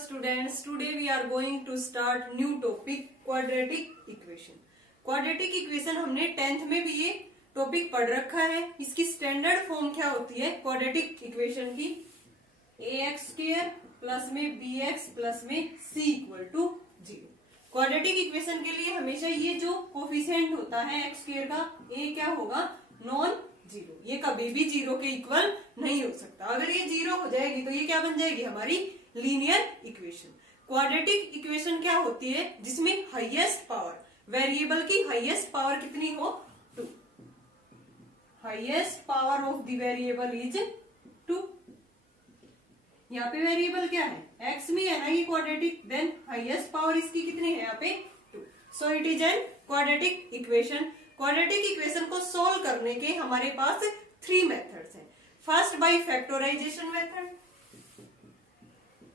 students, today we are going to start new topic quadratic equation. Quadratic equation हमने 10th में भी ये topic पढ़ रखा है. इसकी स्टैंडर्ड फॉर्म क्या होती है क्वाड्रेटिक इक्वेशन की? ax स्क्वायर प्लस में bx प्लस में c equal to 0. Quadratic equation के लिए हमेशा ये जो कोफिशिएंट होता है x स्क्वायर का, ये क्या होगा? Non zero. ये कभी भी जीरो के इक्वल नहीं हो सकता. अगर ये जीरो हो जाएगी तो ये क्या बन जाएगी? हमारी लीनियर इक्वेशन. क्वाड्रेटिक इक्वेशन क्या होती है? जिसमें हाईएस्ट पावर, वेरिएबल की हाईएस्ट पावर कितनी हो? 2. Highest power of the variable is 2. यहाँ पे वेरिएबल क्या है? x में है ना ये क्वाड्रेटिक. देन हाईएस्ट पावर इसकी कितनी है यहाँ पे? 2. So it is an quadratic equation. Quadratic equation को सोल्व करने के हमारे पास 3 मेथड्स हैं. First by factorisation method.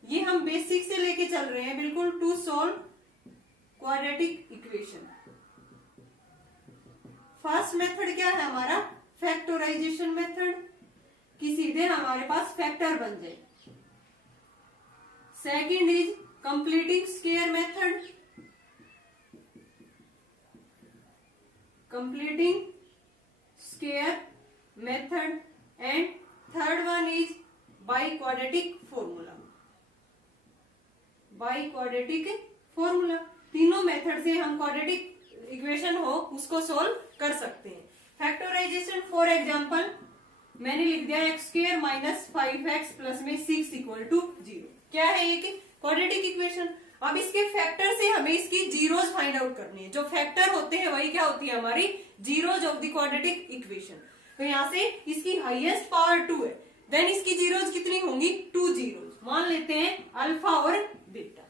ये हम बेसिक से लेके चल रहे हैं बिल्कुल to solve quadratic equation. First method क्या है हमारा? फैक्टराइजेशन मेथड, कि सीधे हमारे पास फैक्टर बन जाए. Second is completing square method, completing square method, and third one is by quadratic formula. by quadratic formula. तीनों मेथड से हम क्वाड्रेटिक इक्वेशन हो उसको सोल्व कर सकते हैं. फैक्टराइजेशन फॉर एग्जांपल मैंने लिख दिया x square minus 5x plus में 6 इक्वल टू 0. क्या है ये? Quadratic equation. अब इसके फैक्टर से हमें इसकी जीरोज फाइंड आउट करनी है. जो फैक्टर होते हैं वही क्या होती है? हमारी zeros of the quadratic equation. तो यहाँ से इसकी हाईएस्ट पावर 2 है. देन इसकी जीरोज कितनी होंगी? 2 जीरोज. मान लेते हैं अल्फा और बीटा.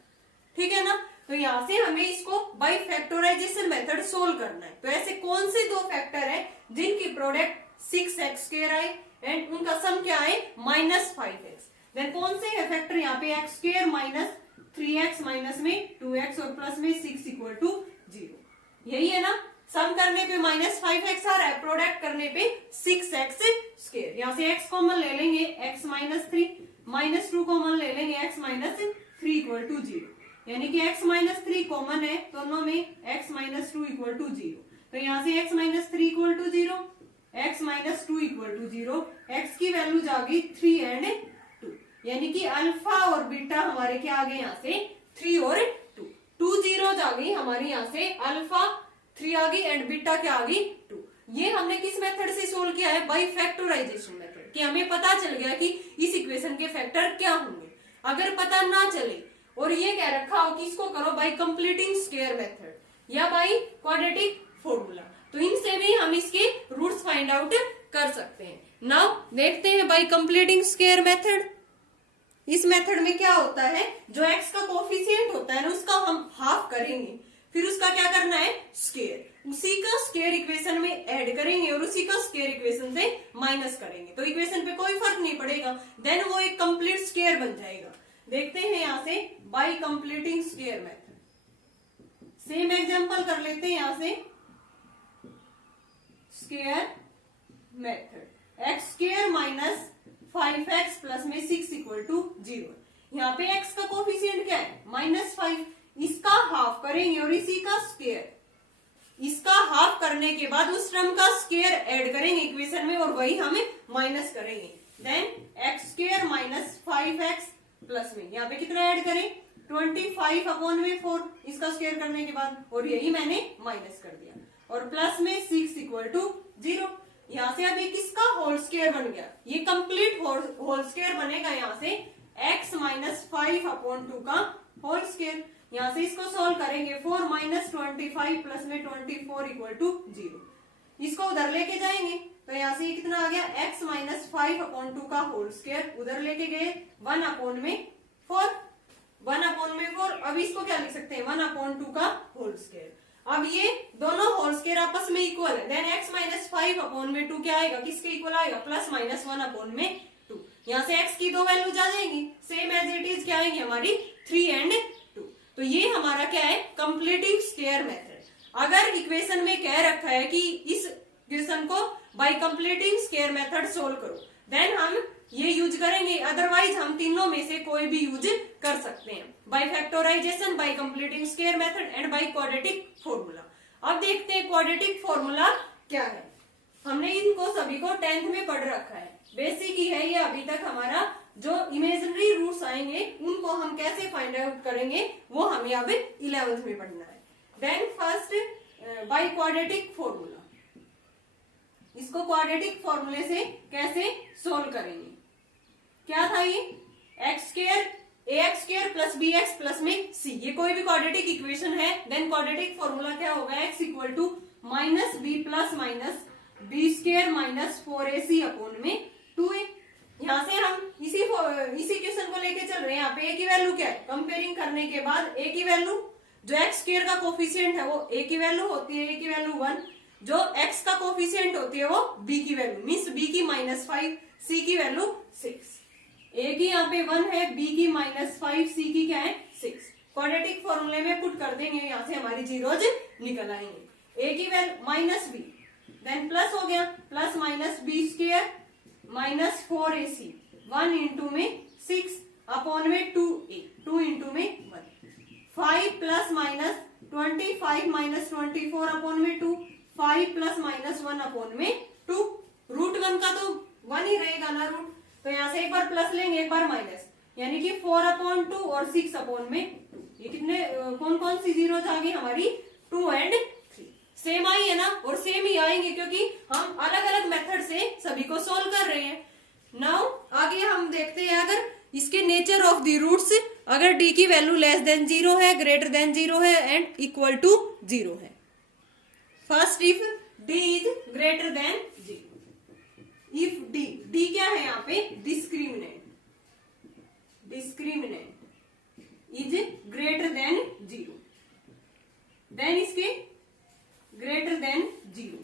ठीक है ना? तो यहाँ से हमें इसको बाय फैक्टराइजेशन मेथड सोल्व करना है. तो ऐसे कौन से दो फैक्टर है जिनकी प्रोडक्ट 6x स्क्वायर आए एंड उनका सम क्या आए? -5x. देन कौन से है फैक्टर यहाँ पे? x square minus 3x minus में 2x और प्लस में 6 इक्वल टू 0. यही है ना? सम करने पे -5x आ रहा है, प्रोडक्ट करने पे 6x स्क्वायर. यहाँ से x कॉमन ले लेंगे, x माइनस 3 माइनस 2 कॉमन ले लेंगे, x माइनस 3 इक्वल टू 0. यानी कि x माइनस 3 कॉमन है दोनों में, x माइनस 2 इक्वल टू 0. तो यहाँ से x minus 3 equal to 0, x minus 2 equal to 0. x की वैल्यूज आ गई 3 एंड 2. यानी कि अल्फा और बीटा हमारे क्या आ गए? यहाँ से 3 और 2. 2 जीरोज आ गई हमारी यहाँ से. अल्फा 3 आ गई एंड बीटा क्या आ गई? 2. ये हमने किस मेथड से सोल्व किया है? By factorisation method. कि हमें पता चल गया कि इस इक्वेशन के फैक्टर क्या होंगे. अगर पता ना चले और ये कह रखा हो कि इसको करो बाय कंप्लीटिंग स्क्वायर मेथड या बाय क्वाड्रेटिक फॉर्मूला, तो इनसे भी हम इसके रूट्स फाइंड आउट कर सकते हैं. नाउ देखते हैं बाय कंप्लीटिंग स्क्वायर मेथड. इस मेथड में क्या होता है? जो x का कोफिशिएंट होता है ना उसका हम हाफ करेंगे, फिर उसका क्या करना है? स्क्वायर. उसी का स्क्वायर इक्वेशन में ऐड करेंगे और उसी का स्क्वायर इक्वेशन से माइनस करेंगे. तो इक्वेशन पे कोई फर्क नहीं पड़ेगा. देन वो एक कंप्लीट स्क्वायर बन जाएगा. देखते हैं यहाँ से bye completing square method. Same example कर लेते हैं यहाँ से. Square method, x square minus 5x plus में 6 इक्वल टू 0. यहाँ पे x का कोफिशिएंट क्या है? -5. इसका हाफ करेंगे और इसी का स्क्वायर. इसका हाफ करने के बाद उस टर्म का स्क्वायर ऐड करेंगे इक्वेशन में और वही हमें माइनस करेंगे. Then x square minus 5x plus में यहाँ पे कितना ऐड करें? 25 अपॉन में 4. इसका स्क्वायर करने के बाद और यही मैंने माइनस कर दिया और प्लस में 6 इक्वल टू 0. यहाँ से अब ये किसका होल स्क्वायर बन गया? ये कंप्लीट होल स्क्वायर बनेगा. यहाँ से x माइनस 5 अपॉन 2 का होल स्क्वायर. यहाँ से इसको सोल्व करेंगे. 4 माइनस 25 प्लस में 24 इक्वल टू 0. इसको उधर लेके जाएंगे तो यहाँ से ये कितना आ गया? x माइनस 5 अपॉन 2 का होल स्क्वायर. उधर लेके गए 1 अपॉन में 4. 1 अपॉन में 4. अब इसको क्या लिख सकते हैं? 1 अपॉन 2 का होल स्क्वायर. अब ये दोनों होल स्क्वायर आपस में इक्वल है. देन x माइनस 5 अपॉन में 2 क्या आएगा? किसके इक्वल आएगा? प्लस माइनस 1 अपॉन में 2. यहाँ से x की दो वैल्यूज आ जाएंगी. सेम एज इट इज क्या आएगी हमारी? 3 एंड 2. तो ये हमारा क्या है? Completing square method. अगर इक्वेशन में कह रखा है कि इस इक्वेशन को bye completing square method solve करो, देन हम ये यूज करेंगे, अदरवाइज हम तीनों में से कोई भी यूज कर सकते हैं, by factorisation, by completing square method and by quadratic formula. अब देखते हैं क्वाड्रेटिक फॉर्मूला क्या है। हमने इनको सभी को 10th में पढ़ रखा है, बेसिक ही है ये। अभी तक हमारा जो इमेजिनरी रूट्स आएंगे उनको हम कैसे फाइंड आउट करेंगे वो हमें अब 11th में पढ़ना है। Then first by quadratic formula, इसको क्वाड्रेटिक फॉर्मूले से कैसे सोल्व करेंगे। क्या था ये, X square ax square plus B x plus में c, ये कोई भी क्वाड्रेटिक इक्वेशन है। देन क्वाड्रेटिक फॉर्मूला क्या होगा, x equal to minus B plus minus B square minus 4ac upon में 2a। यहाँ से हम इसी क्वेश्चन को लेके चल रहे हैं। यहाँ पे a की वैल्यू क्या है, कंपेयरिंग करने के बाद a की वैल्यू जो x स्क्वायर का कोफिशिएंट है वो a की वैल्यू होती है, a की वैल्यू 1, जो x का कोफिशिएंट होती है वो b की वैल्यू मीन्स b की -5, c की वैल्यू 6। a की यहाँ पे 1 है, b की -5, c की क्या है 6। क्वाड्रेटिक फॉर्मूले में पुट कर देंगे, यहाँ से हमारी जीरोज निकल आएंगे। a की value minus b, then plus हो गया, plus minus B square minus 4ac, 1 into में 6 अपॉन में 2a, 2 इंटू में 1, 5 प्लस माइनस 25 माइनस 24 अपॉन में 2, 5 प्लस माइनस 1 अपॉन में 2। रूट 1 का तो 1 ही रहेगा ना रूट, तो यहाँ से एक बार प्लस लेंगे एक बार माइनस, यानी कि 4/2 और 6/2। ये कितने कौन कौन सी जीरोज आ गई हमारी, 2 एंड 3। सेम आई है ना, और सेम ही आएंगे क्योंकि हम अलग अलग मेथड से सभी को सोल्व कर रहे हैं। नाउ आगे हम देखते हैं, अगर इसके नेचर ऑफ द रूट्स, अगर d की वैल्यू लेस देन 0 है, ग्रेटर देन 0 है एंड इक्वल टू 0 है। First if d is greater than 0, if d क्या है यहाँ पे, discriminant is greater than 0, then इसके ग्रेटर देन 0।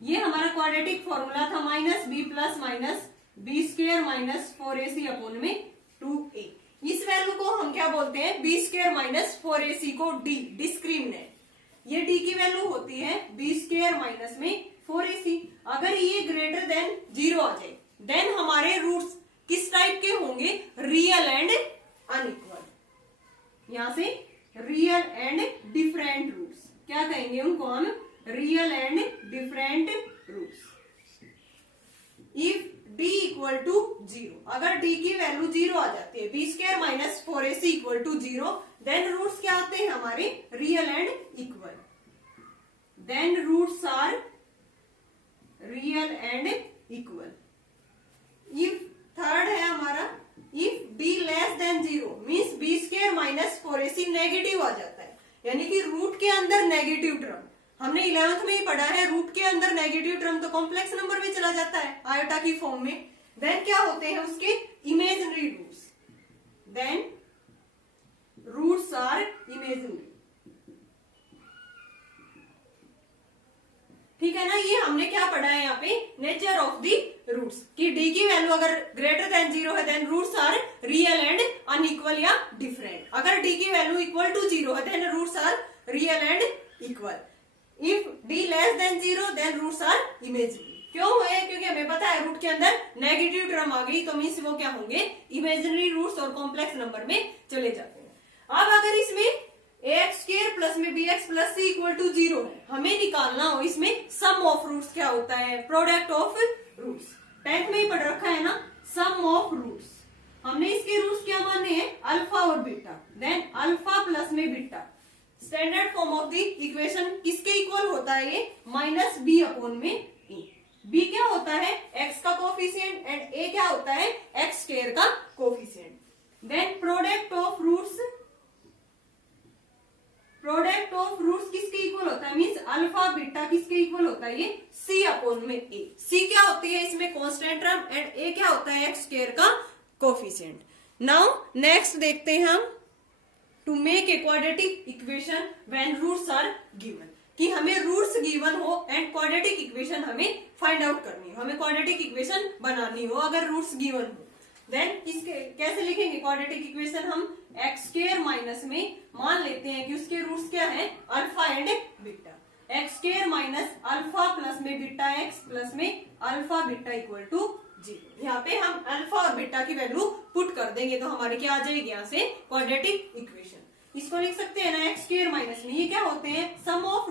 ये हमारा क्वाड्रेटिक फॉर्मूला था, minus B plus minus B square minus 4ac upon में 2a। इस वैल्यू को हम क्या बोलते हैं, बी स्क्वायर माइनस 4ac को d, डिस्क्रिमिनेंट। ये d की वैल्यू होती है बी स्क्वायर माइनस में 4ac। अगर ये ग्रेटर देन 0 आ जाए देन हमारे रूट्स किस टाइप के होंगे, रियल एंड अनइक्वल। यहां से रियल एंड डिफरेंट रूट्स, क्या कहेंगे उनको हम, real and different roots. If d equal to 0, अगर d की वैल्यू 0 आ जाती है, B square minus 4ac equal to 0, then roots क्या आते हैं हमारे, real and equal. Then roots are real and equal. If third है हमारा, if d less than 0 means B square minus 4ac negative आ जाता है, यानी कि रूट के अंदर नेगेटिव टर्म, हमने 11th में ही पढ़ा है, रूट के अंदर नेगेटिव टर्म तो कॉम्प्लेक्स नंबर में चला जाता है आयोटा की फॉर्म में। देन क्या होते हैं उसके imaginary roots, then roots are imaginary. ठीक है ना, ये हमने क्या पढ़ा है यहाँ पे, नेचर ऑफ द रूट्स, कि d की वैल्यू अगर ग्रेटर देन 0 है then roots are real and unequal या डिफरेंट। अगर d की वैल्यू इक्वल टू 0 है then roots are real and equal. If d less than 0 then roots are imaginary. क्यों है, क्योंकि हमें पता है रूट के अंदर नेगेटिव टर्म आ गई, तो मीन्स वो क्या होंगे, इमेजिनरी रूट्स और कॉम्प्लेक्स नंबर में चले जाते हैं। अब अगर इसमें ax स्क्वायर प्लस में bx plus c equal to 0 है, हमें निकालना हो इसमें सम ऑफ रूट्स क्या होता है, प्रोडक्ट ऑफ रूट्स। 10th में ही पढ़ रखा है ना, सम ऑफ रूट्स। हमने इसके रूट्स क्या माने हैं, अल्फा और बीटा, देन अल्फा प्लस में beta. Standard form of the equation किसके इक्वल होता है ये, माइनस बी अपॉन में ए। बी क्या होता है, x का कोफिशिएंट एंड a क्या होता है, x स्क्वायर का coefficient. Then product of roots किसके इक्वल होता है, मींस अल्फा बीटा किसके इक्वल होता है, ये c अपॉन में a। c क्या होती है इसमें कांस्टेंट टर्म एंड a क्या होता है, x स्क्वायर का कोफिशिएंट। नाउ नेक्स्ट देखते हैं हम, to make a quadratic equation when roots are given, कि हमें रूट्स गिवन हो एंड क्वाड्रेटिक इक्वेशन हमें फाइंड आउट करनी हो, हमें क्वाड्रेटिक इक्वेशन बनानी हो अगर रूट्स गिवन हो। देन इसके कैसे लिखेंगे क्वाड्रेटिक इक्वेशन, हम एक्स स्क्वायर माइनस में मान लेते हैं कि उसके रूट्स क्या है, alpha and beta. X square minus alpha plus में बीटा एक्स प्लस में अल्फा बीटा इक्वल टू 0। यहाँ पे हम अल्फा और बीटा की वैल्यू पुट कर देंगे तो हमारे क्या आ जाएगी यहाँ से क्वाड्रेटिक इक्वेशन। इसको लिख सकते हैं ना एक्स स्क्वायर माइनस में ये क्या होते हैं सम ऑफ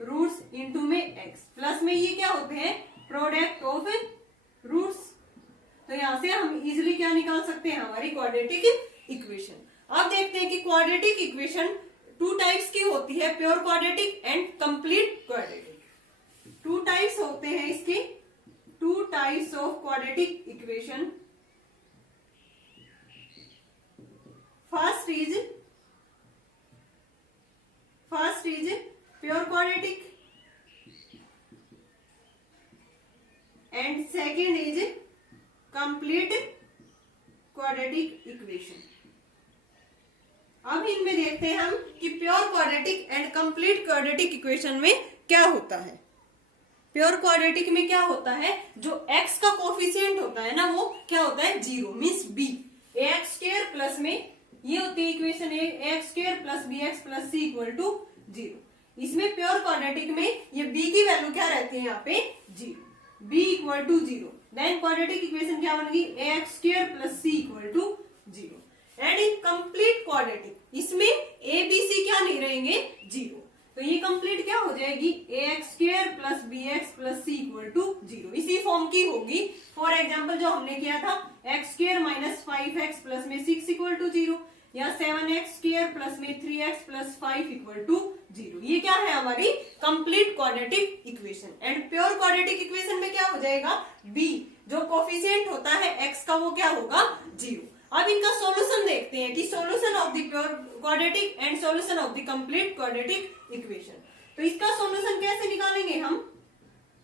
रूट्स इनटू में एक्स प्लस में ये क्या होते हैं प्रोडक्ट ऑफ रूट्स। तो यहां से हम इजिली क्या निकाल सकते हैं हमारी क्वाड्रेटिक इक्वेशन। अब देखते हैं कि क्वाड्रेटिक इक्वेशन टू टाइप्स की होती है, pure quadratic and complete quadratic. Two types होते हैं इसके, two types of quadratic equation. First is pure quadratic and second is complete quadratic equation. अब इनमें देखते हैं हम कि pure quadratic and complete quadratic equation में क्या होता है। प्योर क्वाड्रेटिक में क्या होता है, जो x का कोफिशिएंट होता है ना वो क्या होता है 0 means b। ax square plus में ये होती है equation ax square plus bx plus c equal to 0। इसमें प्योर क्वाड्रेटिक में ये b की वैल्यू क्या रहती है यहाँ पे 0, b equal to 0। Then quadratic equation क्या बनेगी ax square plus c equal to 0। And incomplete quadratic इसमें a b c क्या नहीं रहेंगे 0। तो ये कंप्लीट क्या हो जाएगी ax square plus bx plus c equal to 0। इसी फॉर्म की होगी। फॉर एग्जाम्पल जो हमने किया था x square minus 5x plus में 6 इक्वल टू 0 या 7x स्क्वायर प्लस में 3x प्लस 5 इक्वल टू 0। ये क्या है हमारी complete quadratic equation. And pure quadratic equation में क्या हो जाएगा b जो कोफिशिएंट होता है x का वो क्या होगा 0। अब इनका सॉल्यूशन देखते हैं कि solution of the pure quadratic and solution of the complete quadratic equation. तो इसका सॉल्यूशन कैसे निकालेंगे हम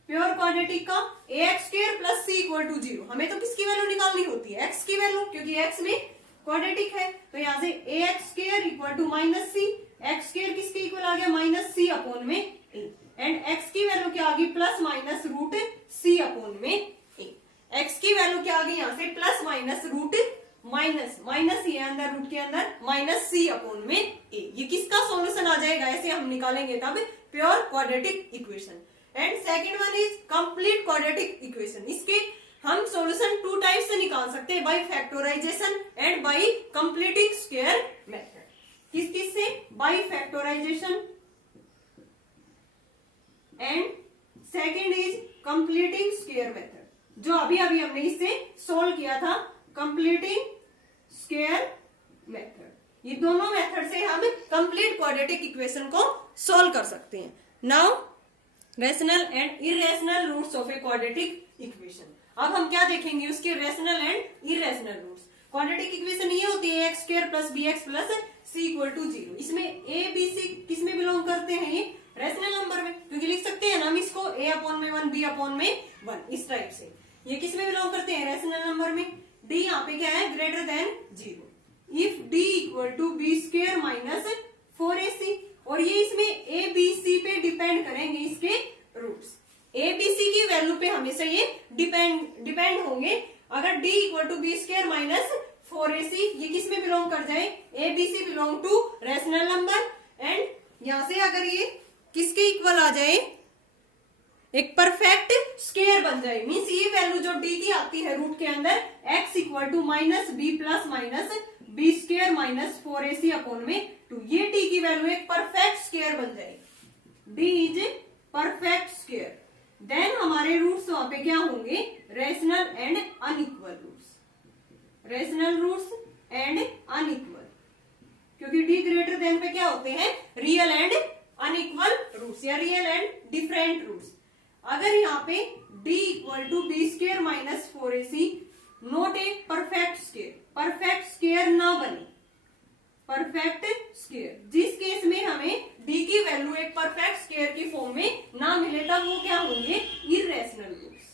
प्योर क्वाड्रेटिक का ax square plus c equal to 0। हमें तो किसकी वैल्यू निकालनी होती है x की वैल्यू, क्योंकि x में क्वाड्रेटिक है। तो यहाँ से ax square equal to minus c, x square किसके इक्वल आ गया माइनस c अपॉन में a एंड x की वैल्यू क्या आ गई plus minus root c upon में a। x की वैल्यू क्या आ गई यहाँ से प्लस माइनस रूट माइनस ये अंदर रूट के अंदर माइनस c अपॉन में a। ये किसका सॉल्यूशन आ जाएगा ऐसे हम निकालेंगे तब pure quadratic equation. And second one is complete quadratic equation. इसके हम सॉल्यूशन टू टाइप से निकाल सकते हैं, by factorization and by completing square method. किस किस से by factorization and second is completing square method, जो अभी अभी हमने इससे सोल्व किया था कंप्लीटिंग स्क्वायर मेथड। ये दोनों मेथड से हम कंप्लीट क्वाड्रेटिक इक्वेशन को सोल्व कर सकते हैं। Now rational and irrational roots of a quadratic equation. अब हम क्या देखेंगे उसके rational and irrational roots. Quadratic equation ये होती है x square plus B x plus c equal to 0। इसमें ए बी सी किस में बिलोंग करते हैं ये रेशनल नंबर में, क्योंकि लिख सकते हैं ना हम इसको a अपॉन में 1 b अपॉन में 1 इस टाइप से। ये किस में बिलोंग करते हैं रेशनल नंबर में। d यहाँ पे क्या है greater than 0 if d equal to b square minus 4ac। और ये इसमें a b c पे डिपेंड करेंगे इसके रूट्स। a b c की वैल्यू पे हमेशा ये डिपेंड होंगे। अगर d equal to b square minus 4ac ये किस में बिलोंग कर जाए a b c belong to rational number. And यहां से अगर ये किसके इक्वल आ जाए एक परफेक्ट स्क्वायर बन जाए, मीन्स ये वैल्यू जो d की आती है रूट के अंदर x equal to minus B plus minus B square minus 4ac upon में 2, ये d की वैल्यू एक परफेक्ट स्क्वायर बन जाएगी। d is perfect square. Then हमारे रूट्स वहां पे क्या होंगे rational and unequal roots. Rational roots and unequal, क्योंकि d ग्रेटर देन पे क्या होते हैं रियल एंड अनइक्वल रूट्स या रियल एंड डिफरेंट रूट्स। अगर यहाँ पे d equal to b square minus 4ac not a perfect square, perfect square ना बने, परफेक्ट स्क्वायर जिस केस में हमें d की वैल्यू एक परफेक्ट स्क्वायर की फॉर्म में ना मिले तब वो क्या होंगे इररेशनल रूट्स।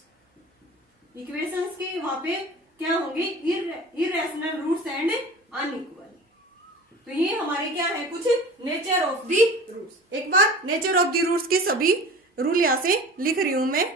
इक्वेशंस के वहां पे क्या होंगे इररेशनल रूट्स एंड अनइक्वल। तो ये हमारे क्या है कुछ नेचर ऑफ दी रूट्स। एक बार नेचर ऑफ दी रूट्स के सभी रूल यहां से लिख रही हूं मैं।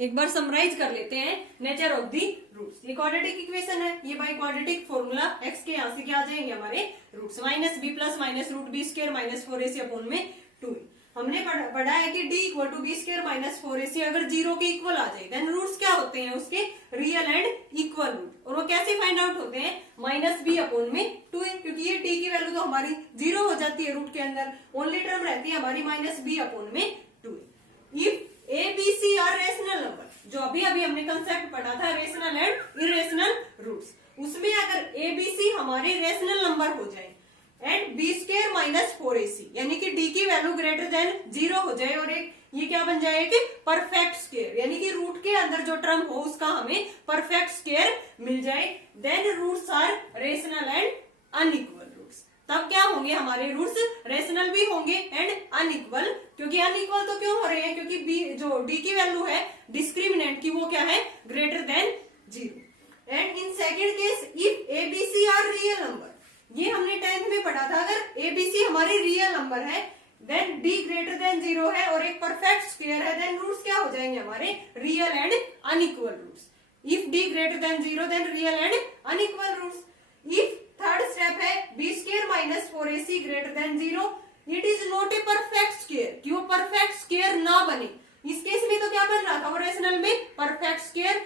एक बार समराइज कर लेते हैं नेचर ऑफ दी रूट्स। ये क्वाड्रेटिक इक्वेशन है, ये बाई क्वाड्रेटिक फॉर्मूला x के यहाँ से क्या आ जाएंगे हमारे roots, minus B plus minus root b square minus 4ac upon में 2। हमने पढ़ा है कि d equal to b square minus 4ac अगर 0 के इक्वल आ जाए देन रूट्स क्या होते हैं उसके रियल एंड इक्वल रूट। और वो कैसे फाइंड आउट होते हैं, माइनस बी अपॉन में 2, क्योंकि ये d की वैल्यू तो हमारी 0 हो जाती है रूट के अंदर, ओनली टर्म रहती है हमारी माइनस बी अपॉन में 2। If A B C are rational number, जो अभी अभी हमने कंसेप्ट पढ़ा था रेशनल एंड इरेशनल रूट्स, उसमें अगर ए बी सी हमारे रेशनल नंबर हो जाए and B square minus 4ac यानी कि डी की वैल्यू ग्रेटर देन 0 हो जाए और एक ये क्या बन जाए कि परफेक्ट स्क्वायर, यानी कि रूट के अंदर जो टर्म हो उसका हमें परफेक्ट स्क्वायर मिल जाए, then roots are rational and unequal roots. तब क्या होंगे हमारे रूट्स, रेशनल भी होंगे एंड अनइक्वल। क्योंकि अनइक्वल तो क्यों हो रहे हैं, क्योंकि बी जो डी की वैल्यू है डिस्क्रिमिनेंट की वो क्या है greater than 0। And in second case if A B C are real number, ये हमने 10th में पढ़ा था, अगर एबीसी हमारी रियल नंबर है देन डी ग्रेटर देन 0 है और एक परफेक्ट स्क्वायर है, देन रूट्स क्या हो जाएंगे हमारे real and unequal roots. If D greater than 0 then real and unequal roots. If third step है B square minus 4ac greater than 0, it is not a perfect square, कि वो perfect square ना बने। इस केस में तो क्या बन रहा था वो रेशनल में परफेक्ट स्क्वायर,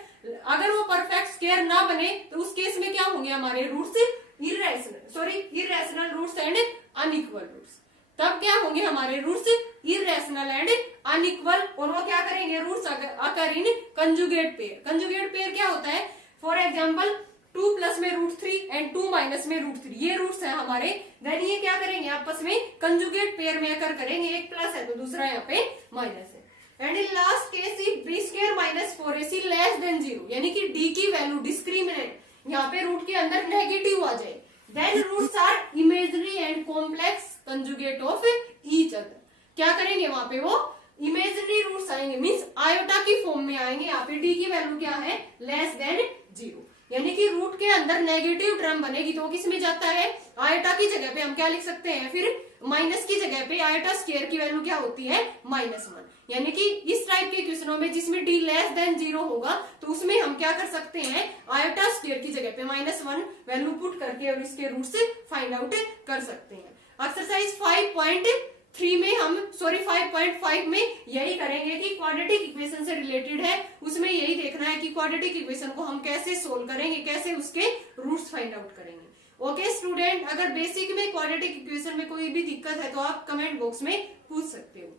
अगर वो परफेक्ट स्क्वायर ना बने तो उस केस में क्या होंगे हमारे roots irrational roots and unequal roots. तब क्या होंगे हमारे रूट्स इरेशनल एंड अनइक्वल, और वो क्या करेंगे रूट्स अकर इन कंजुगेट पेयर। कंजुगेट पेयर क्या होता है, फॉर एग्जांपल 2 प्लस में √3 एंड 2 माइनस में √3, ये रूट्स है हमारे, देन ये क्या करेंगे आपस में कंजुगेट पेयर में अकर करेंगे, एक प्लस है तो दूसरा यहाँ पे माइनस है। And in last case if b square minus 4ac less than 0, यानी कि डी की वैल्यू डिस्क्रिमिनेंट यहाँ पे रूट के अंदर नेगेटिव आ जाए, then roots are imaginary and complex conjugate of each other. क्या करेंगे वहां पे वो इमेजनरी रूट्स आएंगे, मींस आयोटा की फॉर्म में आएंगे। यहाँ पे डी की वैल्यू क्या है लेस देन 0, यानी कि रूट के अंदर नेगेटिव टर्म बनेगी तो किस में जाता है, आयोटा की जगह पे हम क्या लिख सकते हैं, फिर माइनस की जगह पे आयोटा स्क्वायर की वैल्यू क्या होती है -1। यानी कि इस टाइप के क्वेश्चनों में जिसमें डी लेस देन 0 होगा तो उसमें हम क्या कर सकते हैं, आयोटा स्क्वायर की जगह पे -1 वैल्यू पुट करके और इसके रूट से फाइंड आउट कर सकते हैं। एक्सरसाइज 5.3 में हम 5.5 में यही करेंगे कि क्वाड्रेटिक इक्वेशन से रिलेटेड है, उसमें यही देखना है कि क्वाड्रेटिक इक्वेशन को हम कैसे सोल्व करेंगे, कैसे उसके रूट्स फाइंड आउट करेंगे। ओके स्टूडेंट, अगर बेसिक में क्वाड्रेटिक इक्वेशन में कोई भी दिक्कत है तो आप कमेंट बॉक्स में पूछ सकते हो।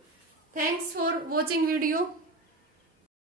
Thanks for watching video.